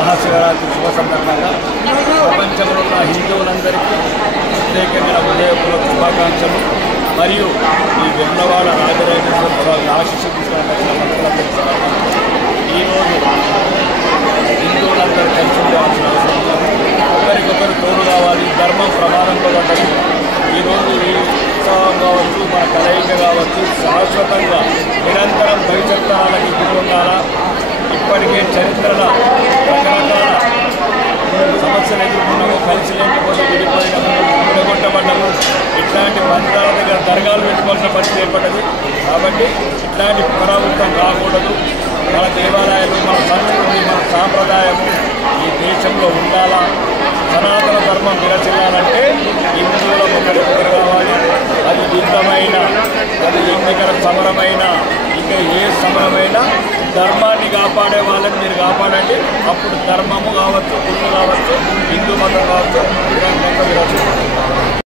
మహాశివరాత్రి శుభ సందర్భంగా ప్రపంచంలో ఉన్న హిందువులందరికీ ప్రత్యేకమైన హృదయపూర్వక శుభాకాంక్షలు మరియు ఈ వెన్నవాడ రాజరాజేశ్వర స్వామి ఆశీస్సు తీసుకున్న భక్తులందరికీ ఈరోజు హిందువులందరూ కలిసి ఉండాల్సిన అవసరం ఉంది. ఒకరికొకరు తోడు కావాలి. ధర్మం ప్రమాణంలో పడ్డది. ఈరోజు ఈ ఉత్సవం కావచ్చు, మన కలయిక కావచ్చు, శాశ్వతంగా నిరంతరం భవిష్యత్ తరాలకి గురి ఉండాలా. ఇప్పటికే చరిత్రలో రకరకాల సమస్యలు ఎదుర్కొన్నాము. కలిసి లేకపోతే విడిపోయినాము, విడగొట్టబడ్డాము. ఇట్లాంటి మంత్రాల దగ్గర దర్గాలు పెట్టుకోవాల్సిన పరిస్థితి ఏర్పడ్డది. కాబట్టి ఇట్లాంటి పునరావృతం కాకూడదు. మన దేవాలయాలు, మన సంస్కృతి, మన సాంప్రదాయము ఈ దేశంలో ఉండాలా. సనాతన ధర్మం విరచిల్లాలంటే హిందువుల ఒకరికొకరు కావాలి. అది యుద్ధమైన, అది ఎన్నికల సమరమైన, ఇంకా ఏ సమరమైనా ధర్మాన్ని కాపాడే వాళ్ళని మీరు కాపాడండి. అప్పుడు ధర్మము కావచ్చు, గుళ్ళు కావచ్చు, హిందూ మతం కావచ్చు, విరచిల్లాలి.